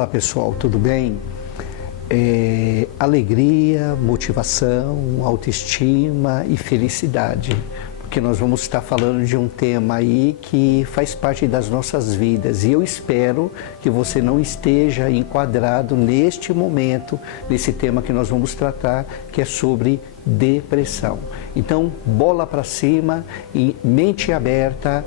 Olá pessoal, tudo bem? Alegria, motivação, autoestima e felicidade, porque nós vamos estar falando de um tema aí que faz parte das nossas vidas e eu espero que você não esteja enquadrado neste momento, nesse tema que nós vamos tratar, que é sobre depressão. Então, bola para cima, e mente aberta,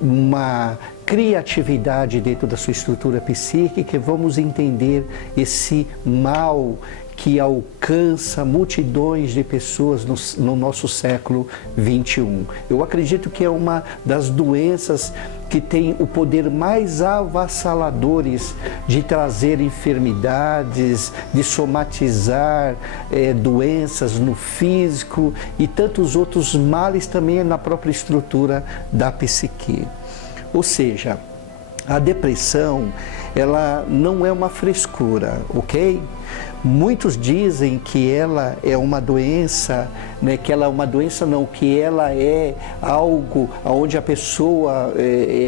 uma criatividade dentro da sua estrutura psíquica, vamos entender esse mal que alcança multidões de pessoas no nosso século 21. Eu acredito que é uma das doenças que tem o poder mais avassaladores de trazer enfermidades, de somatizar doenças no físico e tantos outros males também na própria estrutura da psique. Ou seja, a depressão, ela não é uma frescura, ok? Muitos dizem que ela é uma doença, né, que ela é uma doença não, que ela é algo onde a pessoa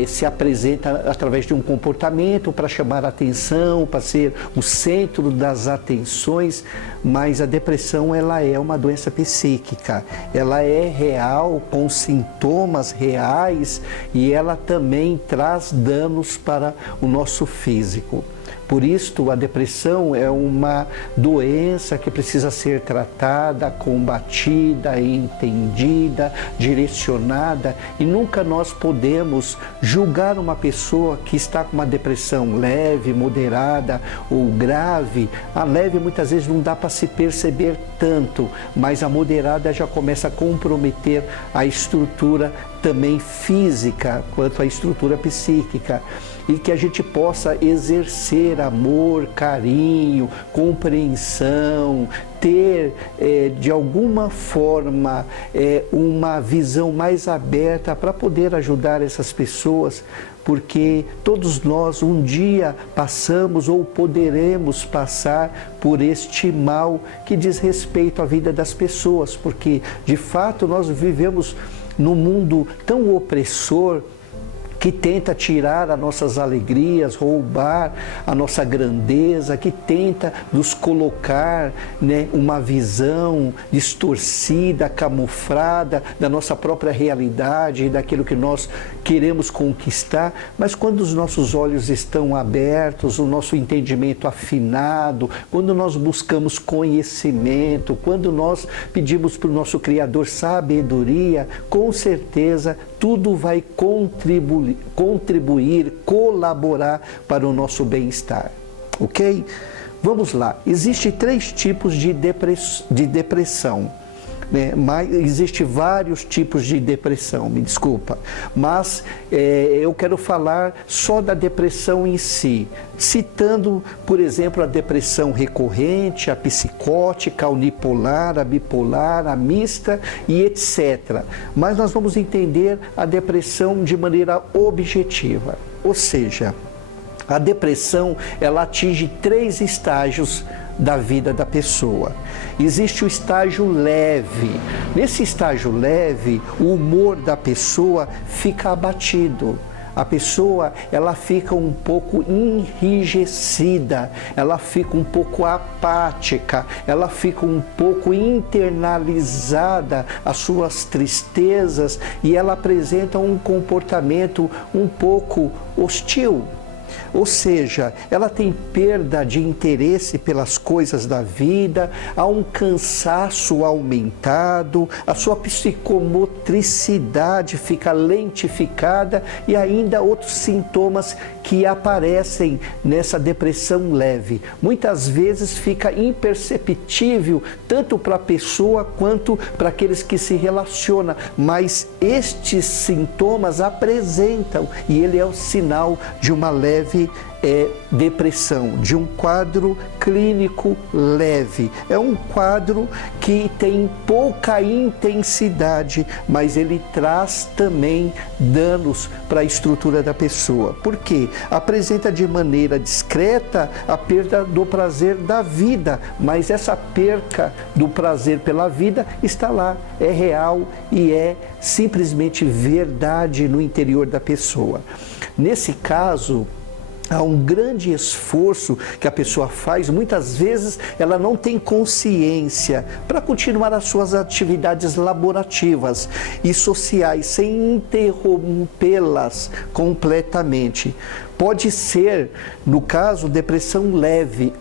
se apresenta através de um comportamento para chamar a atenção, para ser o centro das atenções, mas a depressão ela é uma doença psíquica, ela é real, com sintomas reais e ela também traz danos para o nosso físico. Por isso, a depressão é uma doença que precisa ser tratada, combatida, entendida, direcionada e nunca nós podemos julgar uma pessoa que está com uma depressão leve, moderada ou grave. A leve muitas vezes não dá para se perceber tanto, mas a moderada já começa a comprometer a estrutura também física quanto a estrutura psíquica. E que a gente possa exercer amor, carinho, compreensão, ter de alguma forma uma visão mais aberta para poder ajudar essas pessoas, porque todos nós um dia passamos ou poderemos passar por este mal que diz respeito à vida das pessoas, porque de fato nós vivemos num mundo tão opressor que tenta tirar as nossas alegrias, roubar a nossa grandeza, que tenta nos colocar, né, uma visão distorcida, camuflada da nossa própria realidade e daquilo que nós queremos conquistar. Mas quando os nossos olhos estão abertos, o nosso entendimento afinado, quando nós buscamos conhecimento, quando nós pedimos para o nosso Criador sabedoria, com certeza tudo vai contribuir, colaborar para o nosso bem-estar, ok? Vamos lá, existem 3 tipos de depressão, né? Mas existem vários tipos de depressão, me desculpa, mas eu quero falar só da depressão em si, citando, por exemplo, a depressão recorrente, a psicótica, a unipolar, a bipolar, a mista e etc. Mas nós vamos entender a depressão de maneira objetiva, ou seja, a depressão ela atinge 3 estágios da vida da pessoa. Existe o estágio leve. Nesse estágio leve, o humor da pessoa fica abatido. A pessoa, ela fica um pouco enrijecida, ela fica um pouco apática, ela fica um pouco internalizada as suas tristezas e ela apresenta um comportamento um pouco hostil. Ou seja, ela tem perda de interesse pelas coisas da vida, há um cansaço aumentado, a sua psicomotricidade fica lentificada e ainda outros sintomas que aparecem nessa depressão leve. Muitas vezes fica imperceptível tanto para a pessoa quanto para aqueles que se relacionam, mas estes sintomas apresentam e ele é o sinal de uma leve depressão, de um quadro clínico leve. É um quadro que tem pouca intensidade, mas ele traz também danos para a estrutura da pessoa. Por quê? Apresenta de maneira discreta a perda do prazer da vida, mas essa perca do prazer pela vida está lá, é real e é simplesmente verdade no interior da pessoa. Nesse caso, há um grande esforço que a pessoa faz, muitas vezes ela não tem consciência para continuar as suas atividades laborativas e sociais sem interrompê-las completamente. Pode ser, no caso, depressão leve.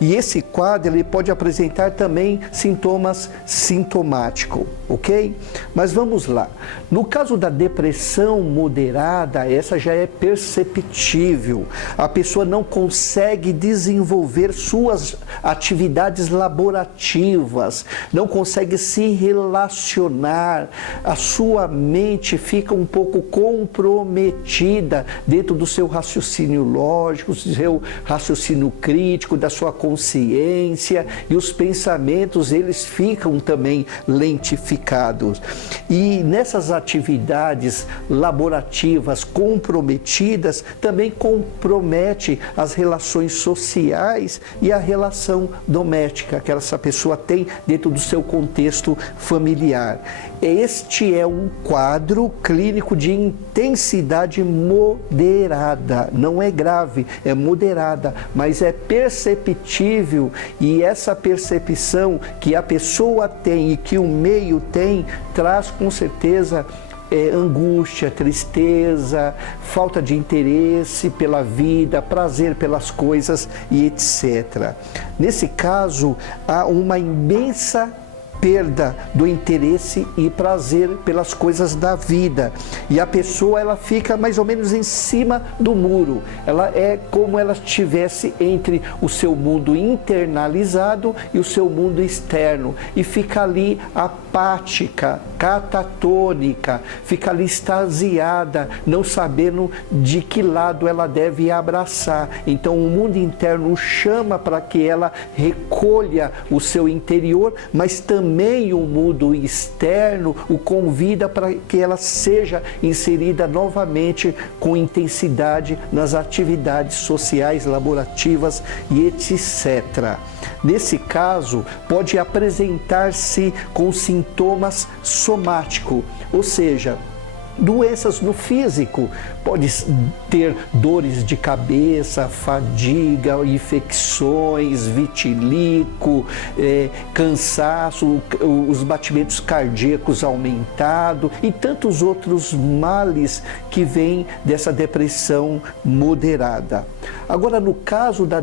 E esse quadro ele pode apresentar também sintomas sintomáticos, ok? Mas vamos lá. No caso da depressão moderada, essa já é perceptível. A pessoa não consegue desenvolver suas atividades laborativas, não consegue se relacionar, a sua mente fica um pouco comprometida dentro do seu raciocínio lógico, do seu raciocínio crítico, da sua consciência, e os pensamentos eles ficam também lentificados. E nessas atividades laborativas comprometidas também compromete as relações sociais e a relação doméstica que essa pessoa tem dentro do seu contexto familiar. Este é um quadro clínico de intensidade moderada, não é grave, é moderada, mas é perceptível, e essa percepção que a pessoa tem e que o meio tem, traz com certeza angústia, tristeza, falta de interesse pela vida, prazer pelas coisas e etc. Nesse caso, há uma imensa perda do interesse e prazer pelas coisas da vida, e a pessoa ela fica mais ou menos em cima do muro. Ela é como ela estivesse entre o seu mundo internalizado e o seu mundo externo, e fica ali apática, catatônica, fica ali extasiada, não sabendo de que lado ela deve abraçar. Então o mundo interno chama para que ela recolha o seu interior, mas também o mundo externo o convida para que ela seja inserida novamente com intensidade nas atividades sociais, laborativas e etc. Nesse caso, pode apresentar-se com sintomas somáticos, ou seja, doenças no físico. Pode ter dores de cabeça, fadiga, infecções, vitiligo, cansaço, os batimentos cardíacos aumentados e tantos outros males que vêm dessa depressão moderada. Agora, no caso da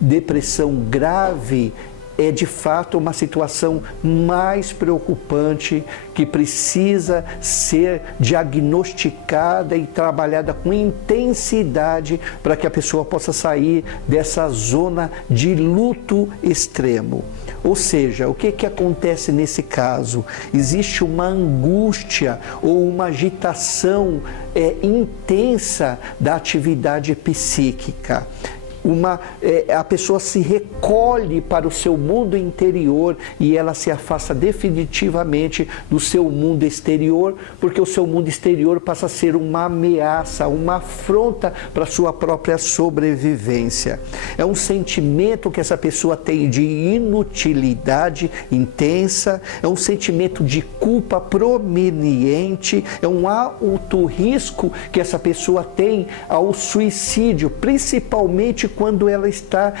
depressão grave, é de fato uma situação mais preocupante que precisa ser diagnosticada e trabalhada com intensidade para que a pessoa possa sair dessa zona de luto extremo. Ou seja, o que acontece nesse caso? Existe uma angústia ou uma agitação intensa da atividade psíquica. A pessoa se recolhe para o seu mundo interior e ela se afasta definitivamente do seu mundo exterior, porque o seu mundo exterior passa a ser uma ameaça, uma afronta para a sua própria sobrevivência. É um sentimento que essa pessoa tem de inutilidade intensa, é um sentimento de culpa prominente, é um alto risco que essa pessoa tem ao suicídio, principalmente quando ela está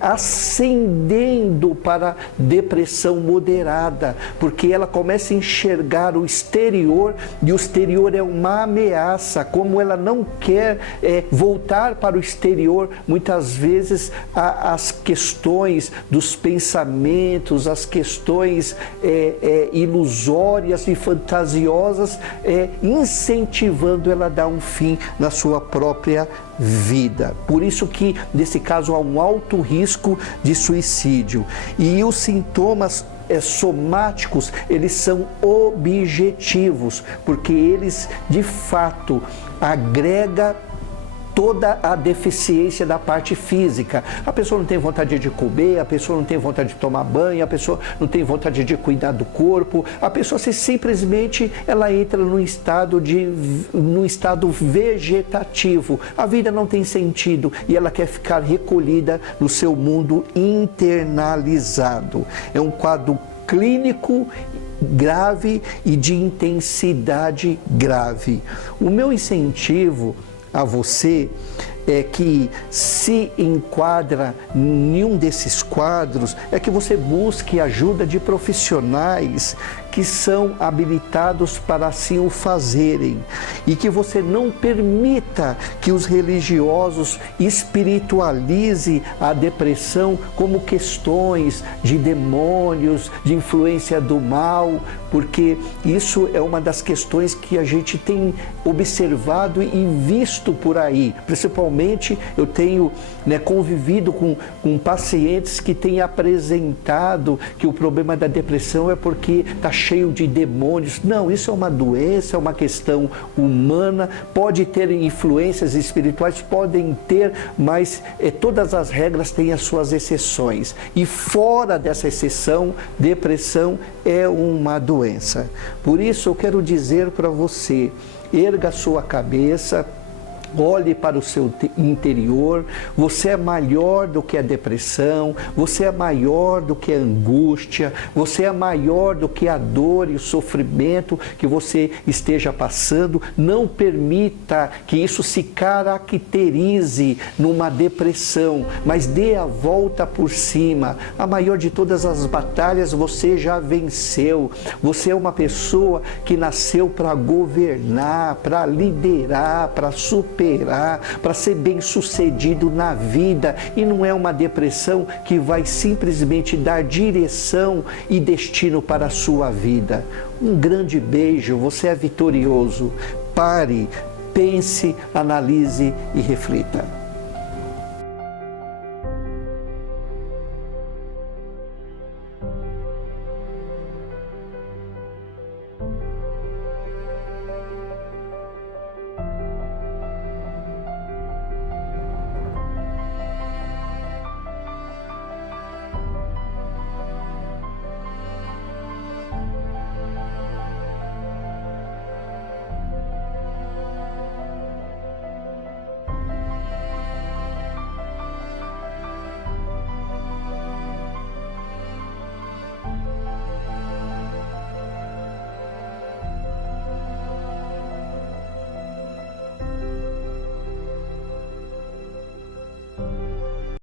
ascendendo para depressão moderada, porque ela começa a enxergar o exterior e o exterior é uma ameaça. Como ela não quer voltar para o exterior, muitas vezes as questões dos pensamentos, as questões ilusórias e fantasiosas, incentivando ela a dar um fim na sua própria vida. Por isso que nesse caso há um alto risco de suicídio. E os sintomas somáticos, eles são objetivos, porque eles de fato agregam toda a deficiência da parte física. A pessoa não tem vontade de comer, a pessoa não tem vontade de tomar banho, a pessoa não tem vontade de cuidar do corpo, a pessoa simplesmente ela entra num estado vegetativo. A vida não tem sentido e ela quer ficar recolhida no seu mundo internalizado. É um quadro clínico grave e de intensidade grave. O meu incentivo a você que se enquadra em um desses quadros é que você busque ajuda de profissionais que são habilitados para assim o fazerem, e que você não permita que os religiosos espiritualizem a depressão como questões de demônios, de influência do mal, porque isso é uma das questões que a gente tem observado e visto por aí. Principalmente eu tenho convivido com pacientes que têm apresentado que o problema da depressão é porque está cheio de demônios. Não, isso é uma doença, é uma questão humana, pode ter influências espirituais, podem ter, mas todas as regras têm as suas exceções. E fora dessa exceção, depressão é uma doença. Por isso eu quero dizer para você, erga a sua cabeça, olhe para o seu interior. Você é maior do que a depressão, você é maior do que a angústia, você é maior do que a dor e o sofrimento que você esteja passando. Não permita que isso se caracterize numa depressão, mas dê a volta por cima. A maior de todas as batalhas você já venceu. Você é uma pessoa que nasceu para governar, para liderar, para superar, para ser bem-sucedido na vida, e não é uma depressão que vai simplesmente dar direção e destino para a sua vida. Um grande beijo, você é vitorioso. Pare, pense, analise e reflita.